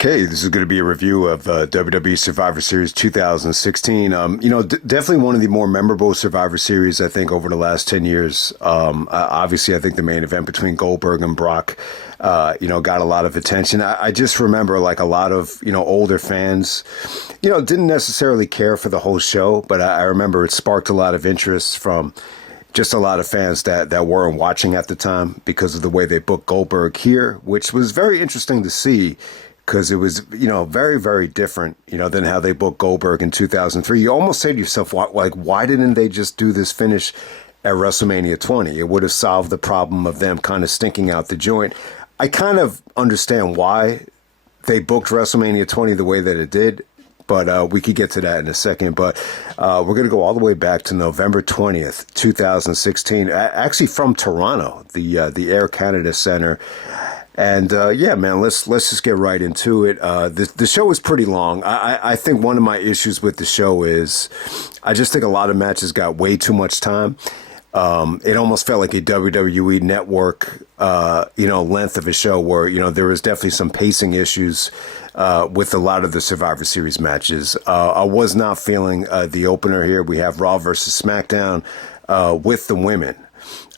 Okay, this is going to be a review of WWE Survivor Series 2016. Definitely one of the more memorable Survivor Series, I think, over the last 10 years. Obviously, I think the main event between Goldberg and Brock, got a lot of attention. I just remember like a lot of, older fans, didn't necessarily care for the whole show, but I remember it sparked a lot of interest from just a lot of fans that weren't watching at the time because of the way they booked Goldberg here, which was very interesting to see. Because it was, very, very different, than how they booked Goldberg in 2003. You almost say to yourself, why didn't they just do this finish at WrestleMania 20? It would have solved the problem of them kind of stinking out the joint. I kind of understand why they booked WrestleMania 20 the way that it did, but we could get to that in a second. But we're going to go all the way back to November 20th, 2016, actually from Toronto, the Air Canada Centre. And let's just get right into it. The show is pretty long. I think one of my issues with the show is I just think a lot of matches got way too much time. It almost felt like a WWE network, length of a show where, there was definitely some pacing issues with a lot of the Survivor Series matches. I was not feeling the opener here. We have Raw versus Smackdown with the women.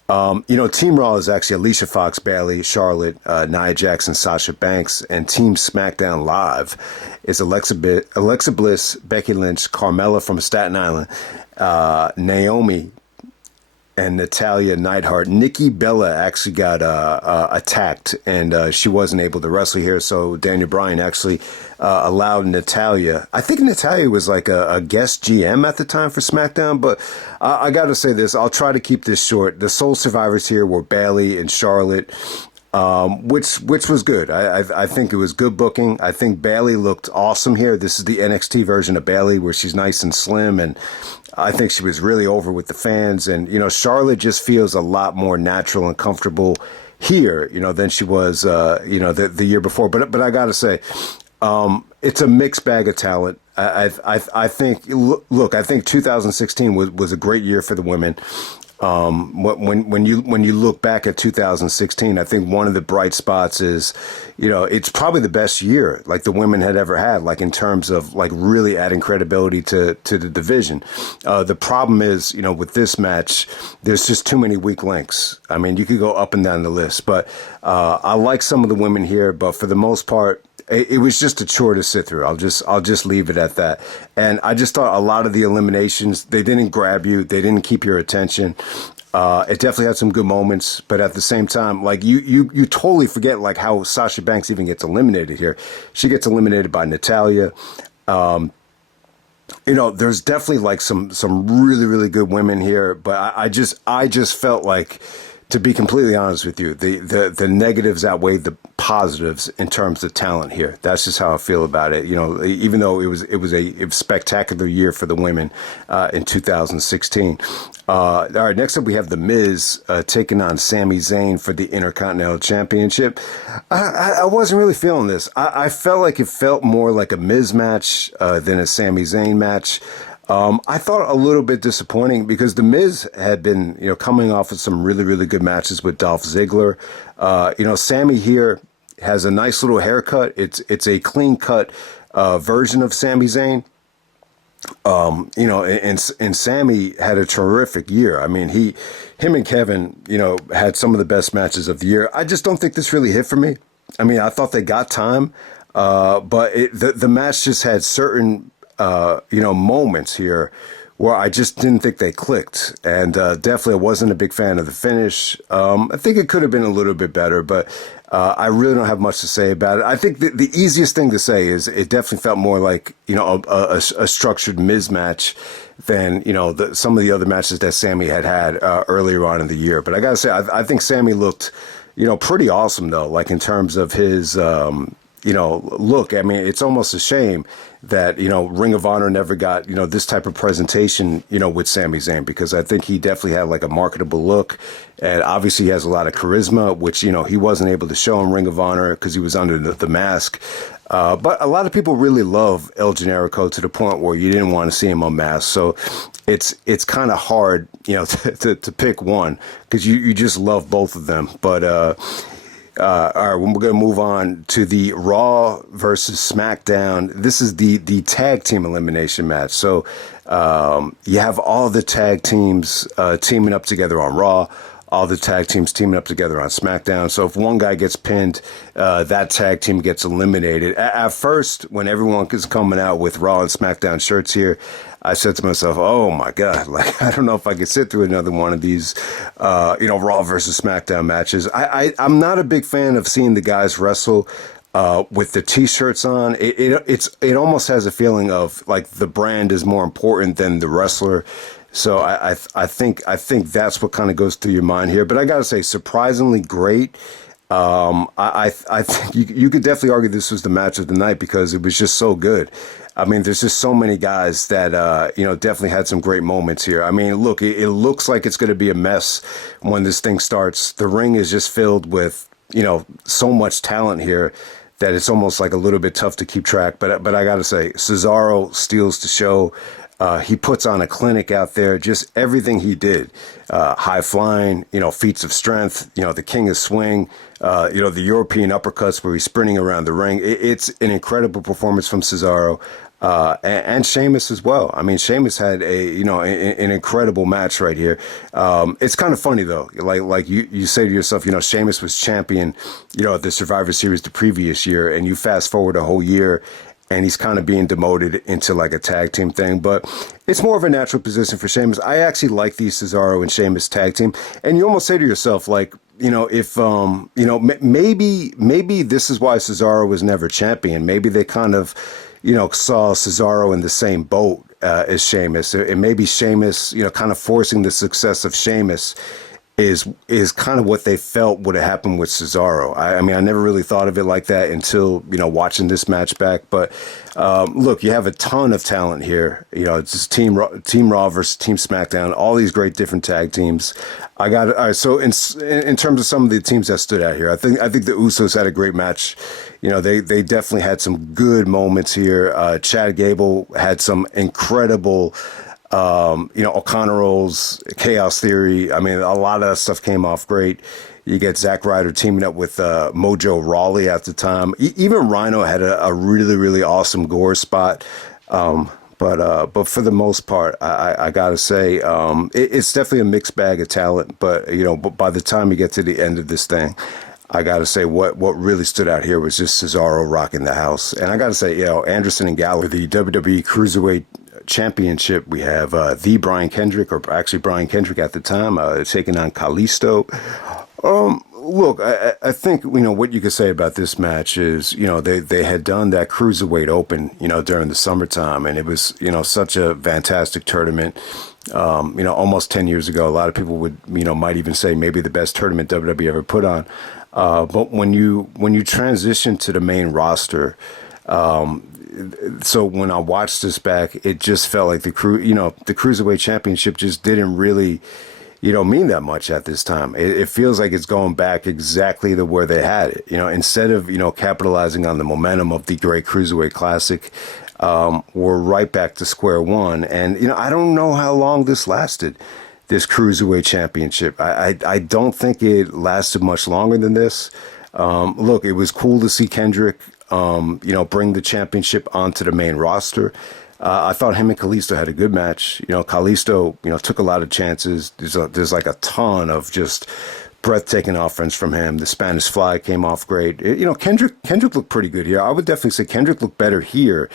Team Raw is actually Alicia Fox, Bayley, Charlotte, Nia Jax, Sasha Banks, and Team SmackDown Live is Alexa Bliss, Becky Lynch, Carmela from Staten Island, Naomi, and Natalya Neidhart. Nikki Bella actually got attacked, and she wasn't able to wrestle here, so Daniel Bryan actually allowed Natalya. I think Natalya was like a guest GM at the time for SmackDown, but I got to say this. I'll try to keep this short. The sole survivors here were Bayley and Charlotte, which was good. I think it was good booking. I think Bayley looked awesome here. This is the NXT version of Bayley where she's nice and slim, and I think she was really over with the fans. And, Charlotte just feels a lot more natural and comfortable here, than she was, the year before. But I got to say, it's a mixed bag of talent. I think, look, I think 2016 was a great year for the women. When you look back at 2016, I think one of the bright spots is, it's probably the best year like the women had ever had, like in terms of like really adding credibility to the division. The problem is, with this match, there's just too many weak links. I mean, you could go up and down the list, but I like some of the women here, but for the most part, it was just a chore to sit through. I'll just leave it at that. And I just thought a lot of the eliminations, they didn't grab you. They didn't keep your attention. It definitely had some good moments, but at the same time, like you totally forget like how Sasha Banks even gets eliminated here. She gets eliminated by Natalya. There's definitely like some really, really good women here, but I just felt like, to be completely honest with you, the negatives outweighed the positives in terms of talent here. That's just how I feel about it. Even though it was a spectacular year for the women in 2016. All right, next up we have The Miz taking on Sami Zayn for the Intercontinental Championship. I wasn't really feeling this. I felt like it felt more like a Miz match than a Sami Zayn match. I thought a little bit disappointing because The Miz had been, coming off of some really, really good matches with Dolph Ziggler. Sami here has a nice little haircut. It's a clean cut version of Sami Zayn. And Sami had a terrific year. I mean, him and Kevin, had some of the best matches of the year. I just don't think this really hit for me. I mean, I thought they got time, but the match just had certain moments here where I just didn't think they clicked. And definitely I wasn't a big fan of the finish. I think it could have been a little bit better, but I really don't have much to say about it. I think the easiest thing to say is it definitely felt more like, a structured Miz match than, some of the other matches that Sami had earlier on in the year. But I got to say, I think Sami looked, pretty awesome, though, like in terms of his look. I mean, it's almost a shame that, Ring of Honor never got, this type of presentation, with Sami Zayn, because I think he definitely had like a marketable look, and obviously he has a lot of charisma, which, he wasn't able to show in Ring of Honor because he was under the mask. But a lot of people really love El Generico to the point where you didn't want to see him unmasked. So it's kind of hard, to pick one because you just love both of them. But All right, we're going to move on to the Raw versus SmackDown. This is the tag team elimination match. So you have all the tag teams teaming up together on Raw, all the tag teams teaming up together on SmackDown. So if one guy gets pinned, that tag team gets eliminated. At first, when everyone is coming out with Raw and SmackDown shirts here, I said to myself, oh my God, like, I don't know if I could sit through another one of these, Raw versus SmackDown matches. I'm not a big fan of seeing the guys wrestle with the t-shirts on. It almost has a feeling of like the brand is more important than the wrestler. So I think that's what kind of goes through your mind here. But I got to say, surprisingly great. I think you could definitely argue this was the match of the night because it was just so good. I mean, there's just so many guys that, definitely had some great moments here. I mean, look, it looks like it's going to be a mess when this thing starts. The ring is just filled with, so much talent here that it's almost like a little bit tough to keep track. But I got to say, Cesaro steals the show. He puts on a clinic out there, just everything he did. High flying, feats of strength, the king of swing, the European uppercuts where he's sprinting around the ring. It's an incredible performance from Cesaro. And Sheamus as well. I mean, Sheamus had an incredible match right here. It's kind of funny though. Like you say to yourself, Sheamus was champion, at the Survivor Series the previous year, and you fast forward a whole year and he's kind of being demoted into like a tag team thing, but it's more of a natural position for Sheamus. I actually like the Cesaro and Sheamus tag team, and you almost say to yourself, like, if maybe this is why Cesaro was never champion. Maybe they kind of, saw Cesaro in the same boat as Sheamus, and maybe Sheamus, kind of forcing the success of Sheamus is kind of what they felt would have happened with Cesaro. I mean, I never really thought of it like that until, watching this match back. But look, you have a ton of talent here. It's just Team Raw versus Team SmackDown, all these great different tag teams. All right, so in terms of some of the teams that stood out here, I think the Usos had a great match. They definitely had some good moments here. Chad Gable had some incredible O'Connor's Chaos Theory. I mean, a lot of that stuff came off great. You get Zack Ryder teaming up with Mojo Rawley at the time. Even Rhyno had a really, really awesome gore spot. But for the most part, I gotta say, it's definitely a mixed bag of talent. But by the time you get to the end of this thing, I gotta say what really stood out here was just Cesaro rocking the house. And I gotta say, Anderson and Gallows, the WWE Cruiserweight Championship, we have the Brian Kendrick, or actually Brian Kendrick at the time, taking on Kalisto. Look, I think what you could say about this match is they had done that Cruiserweight Open during the summertime, and it was such a fantastic tournament. Almost 10 years ago, a lot of people would might even say maybe the best tournament WWE ever put on. But when you transition to the main roster. So when I watched this back, it just felt like the Cruiserweight Championship just didn't really, mean that much at this time. It feels like it's going back exactly to where they had it. Instead of, capitalizing on the momentum of the Great Cruiserweight Classic, we're right back to square one. And, I don't know how long this lasted, this Cruiserweight Championship. I don't think it lasted much longer than this. Look, it was cool to see Kendrick bring the championship onto the main roster. I thought him and Kalisto had a good match. Kalisto, took a lot of chances. There's like a ton of just breathtaking offense from him. The Spanish Fly came off great. Kendrick looked pretty good here. I would definitely say Kendrick looked better here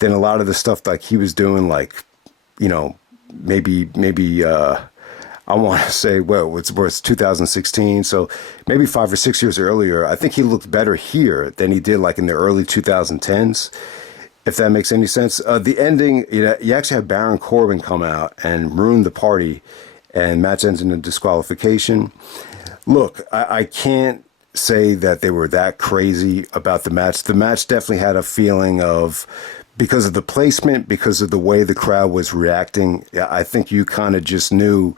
than a lot of the stuff like he was doing, like, maybe I want to say, it's 2016, so maybe 5 or 6 years earlier. I think he looked better here than he did like in the early 2010s, if that makes any sense. The ending, you actually have Baron Corbin come out and ruin the party, and match ends in a disqualification. Look, I can't say that they were that crazy about the match. The match definitely had a feeling of, because of the placement, because of the way the crowd was reacting, I think you kind of just knew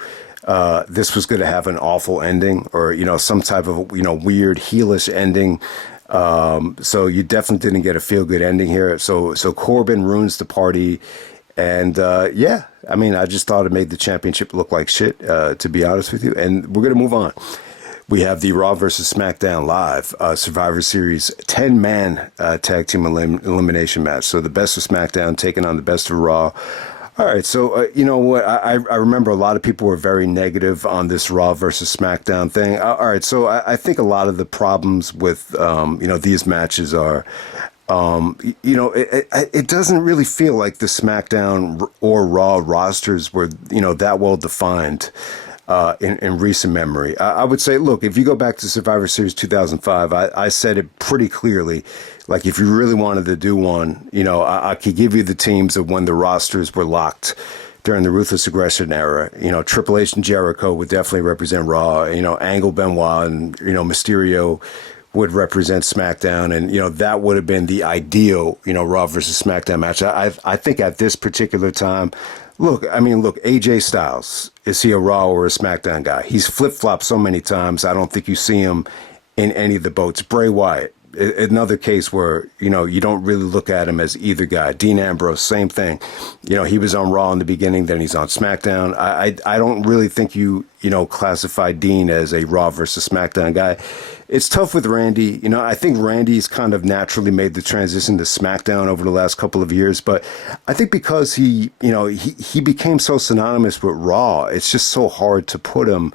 this was going to have an awful ending, or some type of weird heelish ending. So you definitely didn't get a feel good ending here. So Corbin ruins the party, and I mean, I just thought it made the championship look like shit, to be honest with you. And we're gonna move on. We have the Raw versus SmackDown Live Survivor Series 10-man tag team elimination match. So the best of SmackDown taking on the best of Raw. All right, so you know what? I remember a lot of people were very negative on this Raw versus SmackDown thing. All right, so I think a lot of the problems with these matches are, it doesn't really feel like the SmackDown or Raw rosters were that well defined. In recent memory, I would say, look, if you go back to Survivor Series 2005, I said it pretty clearly. Like, if you really wanted to do one, I could give you the teams of when the rosters were locked during the Ruthless Aggression era. Triple H and Jericho would definitely represent Raw. Angle, Benoit, and Mysterio would represent SmackDown, and that would have been the ideal Raw versus SmackDown match. I think at this particular time. Look, AJ Styles, is he a Raw or a SmackDown guy? He's flip-flopped so many times, I don't think you see him in any of the boats. Bray Wyatt, another case where, you don't really look at him as either guy. Dean Ambrose, same thing. He was on Raw in the beginning, then he's on SmackDown. I don't really think you classify Dean as a Raw versus SmackDown guy. It's tough with Randy. I think Randy's kind of naturally made the transition to SmackDown over the last couple of years, but I think because he became so synonymous with Raw, it's just so hard to put him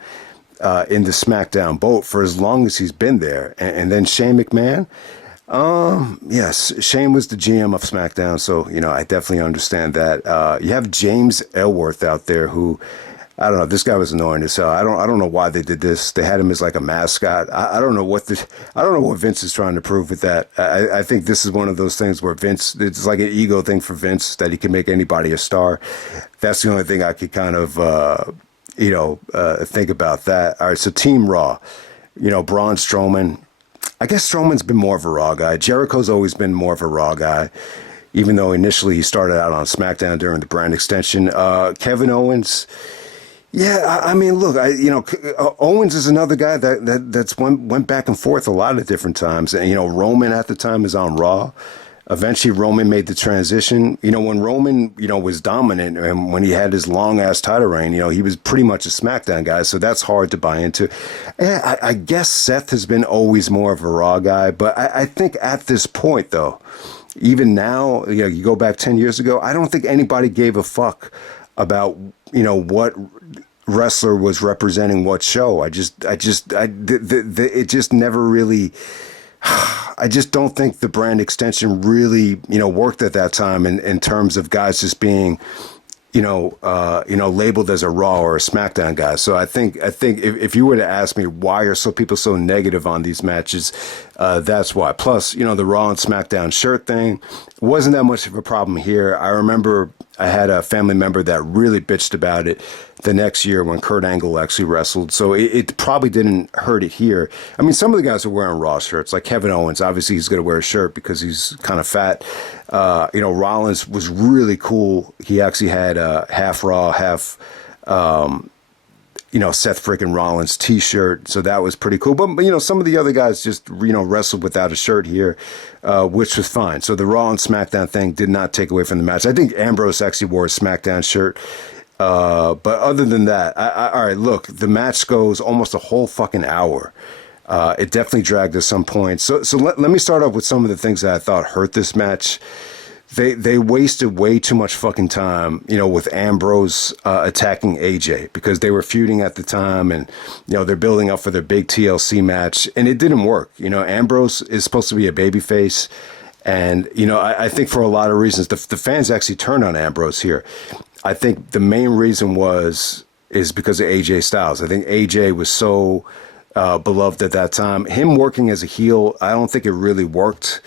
in the SmackDown boat for as long as he's been there. And then Shane McMahon, yes, Shane was the GM of SmackDown, so I definitely understand that. You have James Ellsworth out there who, I don't know, this guy was annoying as hell. I don't know why they did this. They had him as like a mascot. I don't know what Vince is trying to prove with that. I think this is one of those things where Vince, it's like an ego thing for Vince that he can make anybody a star. That's the only thing I could kind of think about that. All right, so Team Raw, Braun Strowman. I guess Strowman's been more of a Raw guy. Jericho's always been more of a Raw guy, even though initially he started out on SmackDown during the brand extension. Kevin Owens. Yeah, look, Owens is another guy that's went back and forth a lot of different times. And, Roman at the time is on Raw. Eventually, Roman made the transition. When Roman, was dominant and when he had his long-ass title reign, he was pretty much a SmackDown guy. So that's hard to buy into. Yeah, I guess Seth has been always more of a Raw guy. But I think at this point, though, even now, you go back 10 years ago, I don't think anybody gave a fuck about what wrestler was representing what show. It just never really. I just don't think the brand extension really worked at that time in terms of guys just being labeled as a Raw or a SmackDown guy. So I think if you were to ask me why are people so negative on these matches, that's why. Plus, the Raw and SmackDown shirt thing wasn't that much of a problem here. I remember I had a family member that really bitched about it the next year when Kurt Angle actually wrestled. So it probably didn't hurt it here. Some of the guys are wearing Raw shirts, like Kevin Owens. Obviously, he's going to wear a shirt because he's kind of fat. Rollins was really cool. He actually had half Raw, half, Seth freaking Rollins t-shirt. So that was pretty cool. But some of the other guys just, wrestled without a shirt here, which was fine. So the Raw and SmackDown thing did not take away from the match. I think Ambrose actually wore a SmackDown shirt. But other than that, all right, look, the match goes almost a whole fucking hour. It definitely dragged at some point. So let me start off with some of the things that I thought hurt this match. They wasted way too much fucking time, with Ambrose attacking AJ because they were feuding at the time and, they're building up for their big TLC match and it didn't work. Ambrose is supposed to be a babyface. And, I think for a lot of reasons, the fans actually turned on Ambrose here. I think the main reason is because of AJ Styles. I think AJ was so beloved at that time. Him working as a heel, I don't think it really worked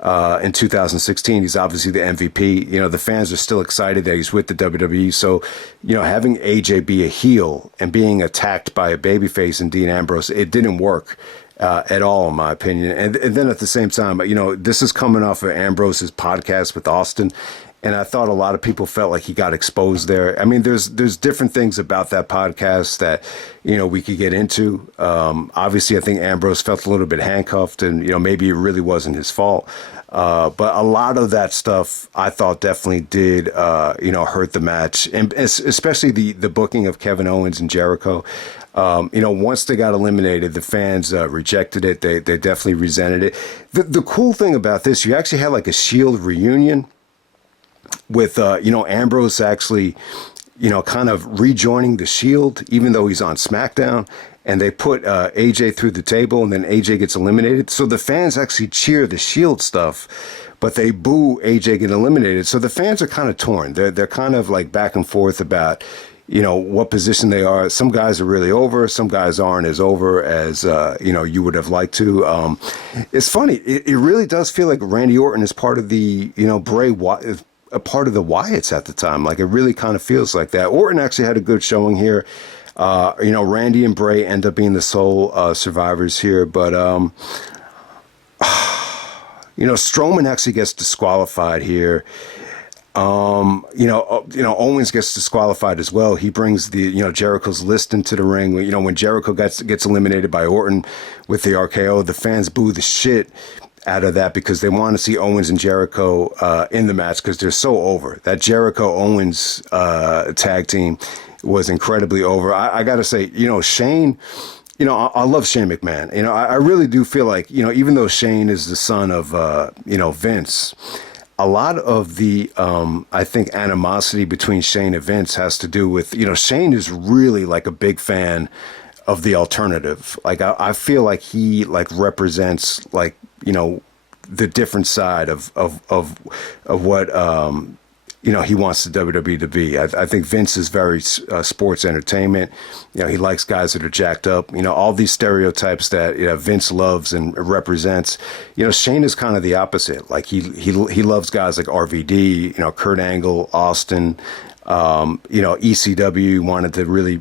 in 2016. He's obviously the MVP. The fans are still excited that he's with the WWE. So, having AJ be a heel and being attacked by a babyface in Dean Ambrose, it didn't work at all, in my opinion. And then at the same time, this is coming off of Ambrose's podcast with Austin. and I thought a lot of people felt like he got exposed there. I mean, there's different things about that podcast that, we could get into. Obviously, I think Ambrose felt a little bit handcuffed, and, maybe it really wasn't his fault. But a lot of that stuff I thought definitely did, hurt the match, and especially the booking of Kevin Owens and Jericho. Once they got eliminated, the fans rejected it. They definitely resented it. The cool thing about this, you actually had like a Shield reunion with, Ambrose actually, kind of rejoining the Shield, even though he's on SmackDown. And they put AJ through the table, and then AJ gets eliminated. So the fans actually cheer the Shield stuff, but they boo AJ get eliminated. So the fans are kind of torn. They're kind of like back and forth about, what position they are. Some guys are really over. Some guys aren't as over as, you would have liked to. It's funny. It really does feel like Randy Orton is part of the, Bray Wyatt, a part of the Wyatts at the time. Like, it really kind of feels like that. Orton actually had a good showing here. Randy and Bray end up being the sole survivors here, but Strowman actually gets disqualified here. Owens gets disqualified as well. He brings the Jericho's list into the ring. When Jericho gets eliminated by Orton with the RKO, the fans boo the shit out of that because they want to see Owens and Jericho in the match because they're so over. That Jericho Owens tag team was incredibly over. I got to say, Shane, I love Shane McMahon. I really do feel like, even though Shane is the son of, Vince, a lot of the, I think, animosity between Shane and Vince has to do with, Shane is really like a big fan of the alternative. Like, I feel like he like represents like, the different side of what, he wants the WWE to be. I think Vince is very sports entertainment. He likes guys that are jacked up. All these stereotypes that Vince loves and represents. Shane is kind of the opposite. Like he loves guys like RVD, Kurt Angle, Austin. ECW wanted to really,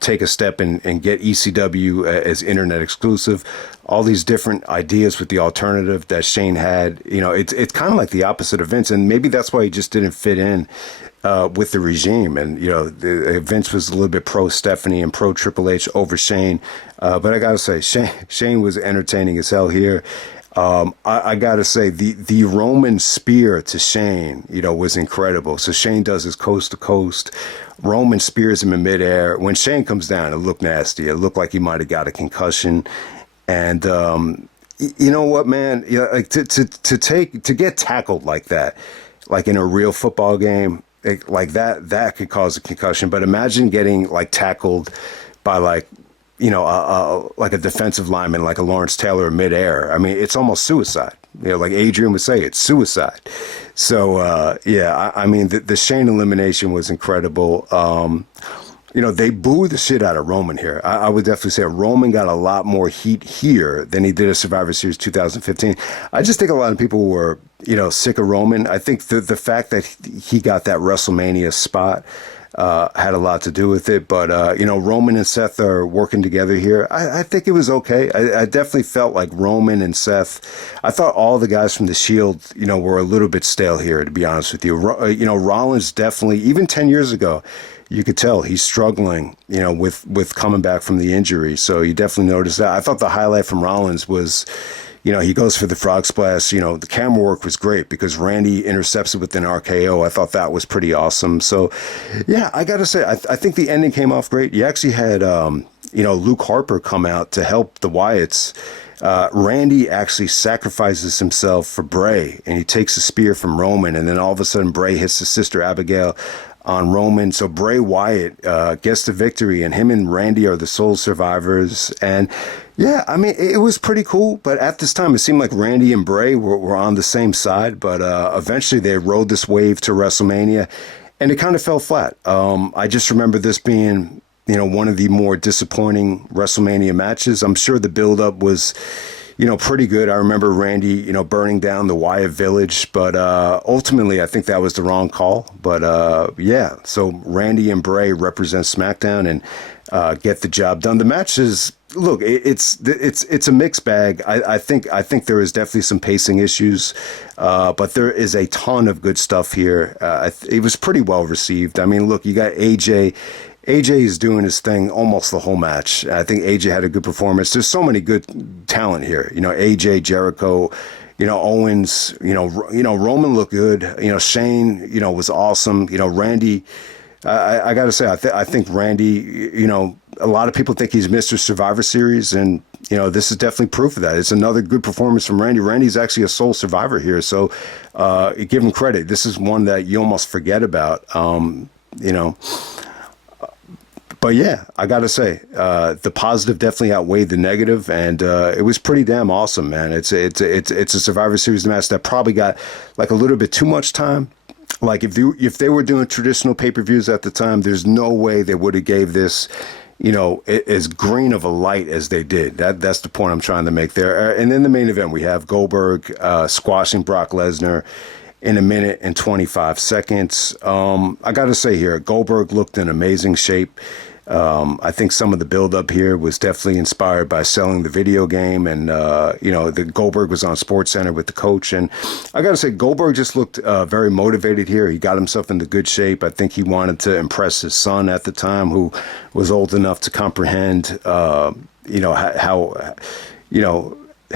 take a step and get ECW as internet exclusive. All these different ideas with the alternative that Shane had, it's kind of like the opposite of Vince. And maybe that's why he just didn't fit in with the regime. And, Vince was a little bit pro Stephanie and pro Triple H over Shane. But I got to say, Shane was entertaining as hell here. I got to say, the Roman spear to Shane, was incredible. So Shane does his coast to coast. Roman spears him in midair. When Shane comes down, it looked nasty. It looked like he might have got a concussion. And you know what, man? Like to get tackled like that, like in a real football game, like that could cause a concussion. But imagine getting like tackled by like a defensive lineman, like a Lawrence Taylor in midair. I mean, it's almost suicide. Like Adrian would say, it's suicide. So, I mean, the Shane elimination was incredible. They booed the shit out of Roman here. I would definitely say Roman got a lot more heat here than he did at Survivor Series 2015. I just think a lot of people were, sick of Roman. I think the fact that he got that WrestleMania spot had a lot to do with it. But, Roman and Seth are working together here. I think it was okay. I definitely felt like Roman and Seth, I thought all the guys from the Shield, were a little bit stale here, to be honest with you. Rollins definitely, even 10 years ago, you could tell he's struggling, with coming back from the injury. So you definitely noticed that. I thought the highlight from Rollins was, he goes for the frog splash. The camera work was great because Randy intercepts it with an RKO. I thought that was pretty awesome. So, yeah, I got to say, I think the ending came off great. You actually had, Luke Harper come out to help the Wyatts. Randy actually sacrifices himself for Bray, and he takes a spear from Roman, and then all of a sudden Bray hits his sister Abigail on Roman. So Bray Wyatt gets the victory, and him and Randy are the sole survivors. And yeah, I mean, it was pretty cool. But at this time, it seemed like Randy and Bray were on the same side. But eventually they rode this wave to WrestleMania, and it kind of fell flat. I just remember this being, one of the more disappointing WrestleMania matches. I'm sure the buildup was, pretty good. I remember Randy, burning down the Wyatt Village, but ultimately I think that was the wrong call. But yeah, so Randy and Bray represent SmackDown and get the job done. The match is, look, it's a mixed bag. I think there is definitely some pacing issues, but there is a ton of good stuff here. It was pretty well received. I mean, look, you got AJ. AJ is doing his thing almost the whole match. I think AJ had a good performance. There's so many good talent here. AJ, Jericho, Owens, Roman looked good. Shane, was awesome. Randy, I got to say, I think Randy, a lot of people think he's Mr. Survivor Series, and, this is definitely proof of that. It's another good performance from Randy. Randy's actually a sole survivor here, so give him credit. This is one that you almost forget about, But yeah, I got to say, the positive definitely outweighed the negative, and it was pretty damn awesome, man. It's a Survivor Series match that probably got like a little bit too much time. Like if they were doing traditional pay-per-views at the time, there's no way they would have gave this, as green of a light as they did. That's the point I'm trying to make there. And then the main event, we have Goldberg squashing Brock Lesnar in 1 minute and 25 seconds. I got to say here, Goldberg looked in amazing shape. I think some of the build-up here was definitely inspired by selling the video game, and the Goldberg was on SportsCenter with the coach, and I got to say Goldberg just looked very motivated here. He got himself into good shape. I think he wanted to impress his son at the time, who was old enough to comprehend, how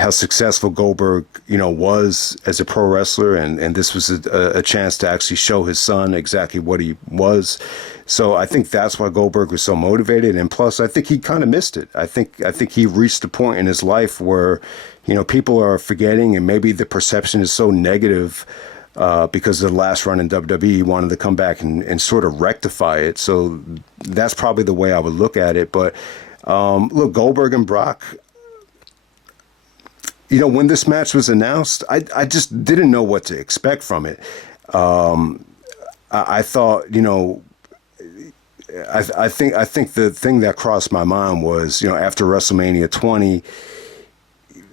successful Goldberg, was as a pro wrestler, and this was a chance to actually show his son exactly what he was. So I think that's why Goldberg was so motivated, and plus I think he kind of missed it. I think he reached a point in his life where, people are forgetting, and maybe the perception is so negative because of the last run in WWE. He wanted to come back and sort of rectify it. So that's probably the way I would look at it. But look, Goldberg and Brock. When this match was announced, I just didn't know what to expect from it. I thought, I think the thing that crossed my mind was, after WrestleMania 20,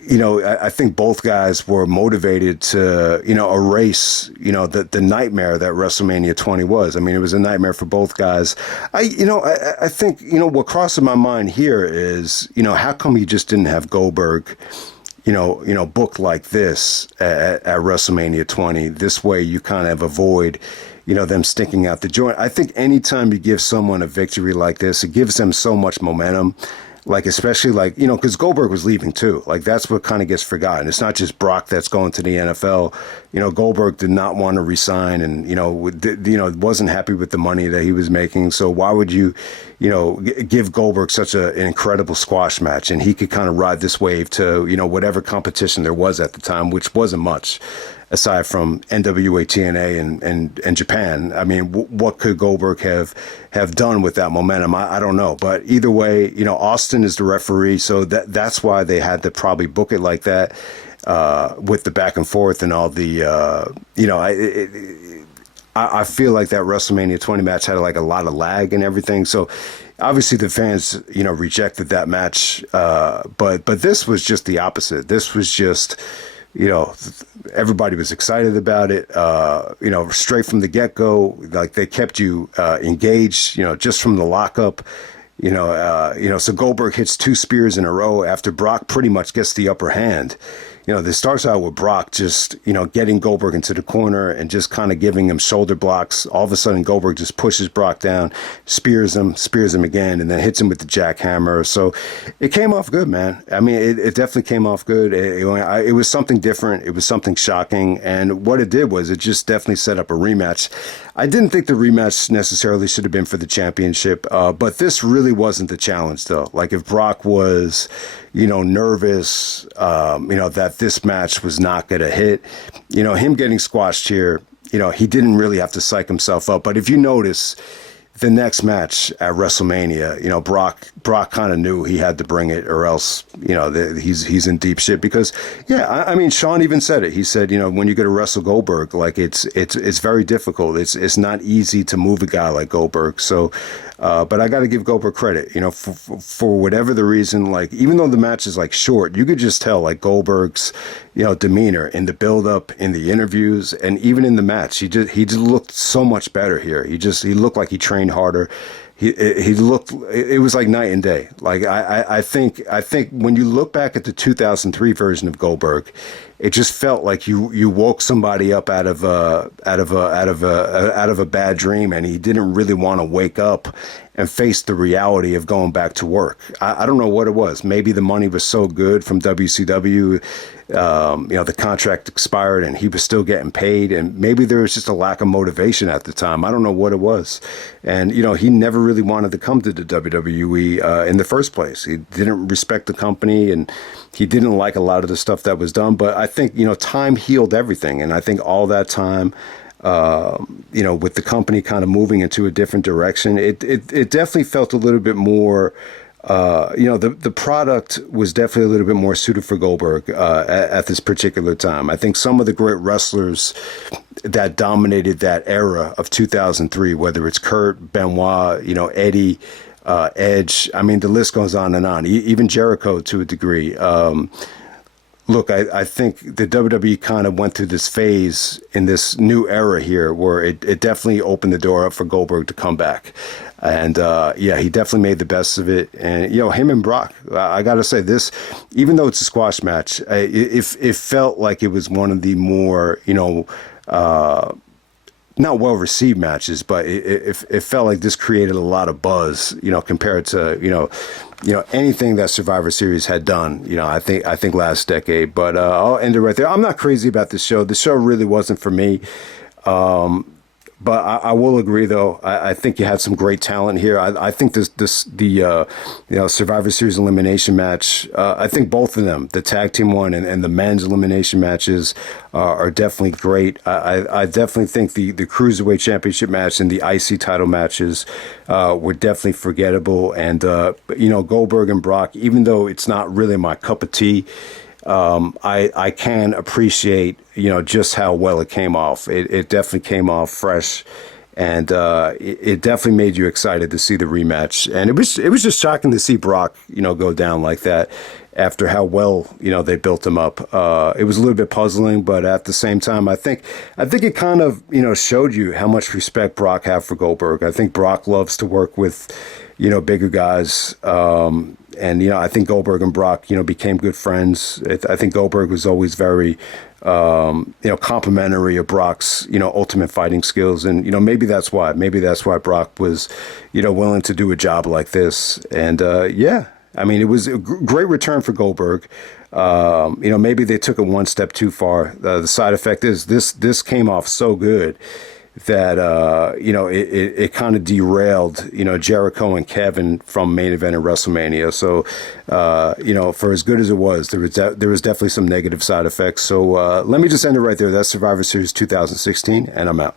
I think both guys were motivated to, erase, the nightmare that WrestleMania 20 was. I mean, it was a nightmare for both guys. I think, what crosses my mind here is, how come you just didn't have Goldberg, booked like this at WrestleMania 20. This way you kind of avoid, them sticking out the joint. I think anytime you give someone a victory like this, it gives them so much momentum. Like, especially like, because Goldberg was leaving too. Like, that's what kind of gets forgotten. It's not just Brock that's going to the NFL. Goldberg did not want to resign, and, wasn't happy with the money that he was making. So why would you, give Goldberg such an incredible squash match? And he could kind of ride this wave to, whatever competition there was at the time, which wasn't much, aside from NWA, TNA, and Japan. I mean, what could Goldberg have done with that momentum? I don't know. But either way, Austin is the referee, so that's why they had to probably book it like that, with the back and forth and all the, I feel like that WrestleMania 20 match had like a lot of lag and everything. So obviously the fans, rejected that match. But this was just the opposite. This was just, everybody was excited about it, straight from the get-go. Like, they kept you engaged, just from the lockup. So Goldberg hits 2 spears in a row after Brock pretty much gets the upper hand. This starts out with Brock just, getting Goldberg into the corner and just kind of giving him shoulder blocks. All of a sudden, Goldberg just pushes Brock down, spears him again, and then hits him with the jackhammer. So it came off good, man. I mean, it definitely came off good. It was something different. It was something shocking. And what it did was it just definitely set up a rematch. I didn't think the rematch necessarily should have been for the championship, but this really wasn't the challenge, though. Like, if Brock was, nervous, that this match was not going to hit, him getting squashed here, he didn't really have to psych himself up. But if you notice, the next match at WrestleMania, Brock kind of knew he had to bring it, or else, he's in deep shit. Because, I mean, Sean even said it. He said, when you go to wrestle Goldberg, like it's very difficult. It's not easy to move a guy like Goldberg. So, but I got to give Goldberg credit, for whatever the reason. Like, even though the match is like short, you could just tell like Goldberg's, demeanor in the build up, in the interviews, and even in the match. He just looked so much better here. He looked like he trained harder. He looked, it was like night and day. Like I think when you look back at the 2003 version of Goldberg, it just felt like you woke somebody up out of a bad dream, and he didn't really want to wake up and face the reality of going back to work. I don't know what it was. Maybe the money was so good from WCW. The contract expired and he was still getting paid, and maybe there was just a lack of motivation at the time. I don't know what it was. And, he never really wanted to come to the WWE in the first place. He didn't respect the company, and he didn't like a lot of the stuff that was done. But I think, time healed everything. And I think all that time, with the company kind of moving into a different direction, it definitely felt a little bit more, the product was definitely a little bit more suited for Goldberg at this particular time. I think some of the great wrestlers that dominated that era of 2003, whether it's Kurt, Benoit, Eddie, Edge, I mean, the list goes on and on, even Jericho to a degree. Look, I think the WWE kind of went through this phase in this new era here where it definitely opened the door up for Goldberg to come back. And, he definitely made the best of it. And, him and Brock, I got to say this, even though it's a squash match, it felt like it was one of the more, not well-received matches, but it felt like this created a lot of buzz, compared to, anything that Survivor Series had done, I think last decade. But I'll end it right there. I'm not crazy about this show. The show really wasn't for me. But I will agree, though. I think you had some great talent here. I think the Survivor Series elimination match. I think both of them, the tag team one and the men's elimination matches, are definitely great. I definitely think the Cruiserweight Championship match and the IC title matches were definitely forgettable. And Goldberg and Brock, even though it's not really my cup of tea, I can appreciate, just how well it came off. It definitely came off fresh, and it definitely made you excited to see the rematch. And it was just shocking to see Brock, go down like that after how well, they built him up. It was a little bit puzzling, but at the same time, I think it kind of, showed you how much respect Brock had for Goldberg. I think Brock loves to work with, bigger guys. And, I think Goldberg and Brock, became good friends. I think Goldberg was always very, complimentary of Brock's, ultimate fighting skills. And, maybe that's why Brock was, willing to do a job like this. And, I mean, it was a great return for Goldberg. Maybe they took it one step too far. The side effect is this came off so good that, it kind of derailed, Jericho and Kevin from main event at WrestleMania. So, for as good as it was, there was definitely some negative side effects. So let me just end it right there. That's Survivor Series 2016, and I'm out.